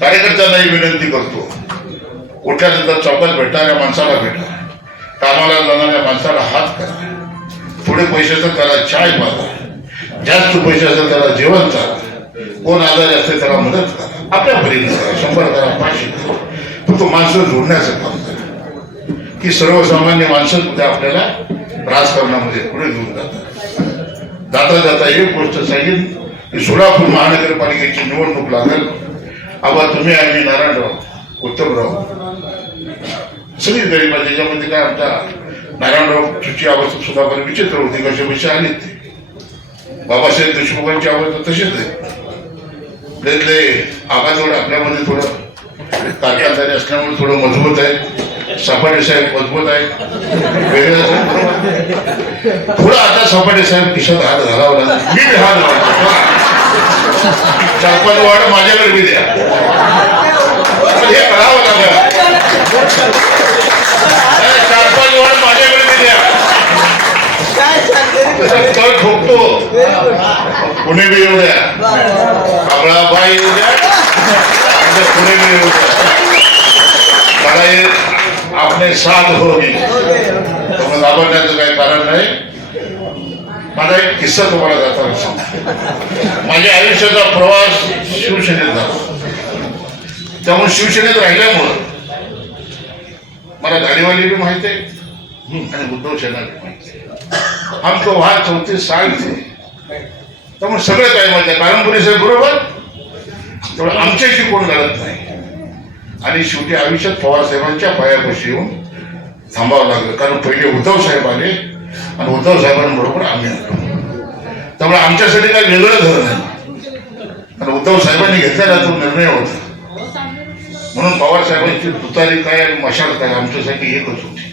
कार्यकर्त्यांनाही विनंती करतो. उठल्यानंतर चौकात भेटणाऱ्या माणसाला भेटा. कामाला जाणाऱ्या माणसाला हात करा. थोडे पैसे असेल त्याला चाय पाजा. जास्त पैसे असेल त्याला जेवण चाला. कोण आजारी असेल त्याला मदत करा. आपल्या परीने करा. शंभर करा पाचशे करा. फक्त माणसं जोडण्याचं काम करा. की सर्वसामान्य माणसं सुद्धा आपल्याला राजकारणामध्ये पुढे घेऊन जातात. जाता जाता एक गोष्ट सांगेन की सोलापूर महानगरपालिकेची निवडणूक लागेल. आबा तुम्ही आम्ही नारायणराव उत्तमराव सगळी गरीब आहे त्याच्यामध्ये काय आमच्या तुझी अवस्था सुद्धा पण विचित्र होती कशा पैसे आले ते. बाबासाहेब देशमुखांची अवस्था तशीच आहे. त्यातले आवाजवड आपल्यामध्ये थोडं कारखानदारी असल्यामुळे थोडं मजबूत आहे. सपाटे साहेब मजबूत आहे वेगळं आहे. थोडं आता सपाटे साहेब किशात हात घालावला लागला. मी हात घालतो. चार पाच वाट माझ्याकडे बी द्या. हे करावं लागलं. चार पाच वाट माझ्याकडे बी द्या. तळ ठोकतो पुणे बी येऊ द्या. कमळाबाई येऊ द्या. पुणे बी येऊ द्या. मला हे आपले साथ होगी त्यामुळे घाबरण्याचं काही कारण नाही. माझा एक किस्सा तुम्हाला जाताना सांगतो. माझ्या आयुष्याचा प्रवास शिवसेनेत झाला. त्यामुळे शिवसेनेत राहिल्यामुळं मला गाडीवाली बी माहिती आहे आणि उद्धव सेना बी माहिती आहे. आमचं व्हा वहाँ चौतीस साल थे त्यामुळे सगळं काय माहिती आहे कारण साहेब बरोबर. तेवढं आमच्याशी कोण घालत नाही. आणि शेवटी आयुष्यात पवार साहेबांच्या पायापाशी येऊन थांबावं लागलं. कारण पहिले उद्धव साहेब आले आणि उद्धव साहेबांबरोबर आम्ही आलो. त्यामुळे आमच्यासाठी काही वेगळं घर नाही कारण उद्धव साहेबांनी घेतलेला तो निर्णय होता म्हणून पवार साहेबांची तुतारी काय आणि मशाल काय आमच्यासाठी एकच होती.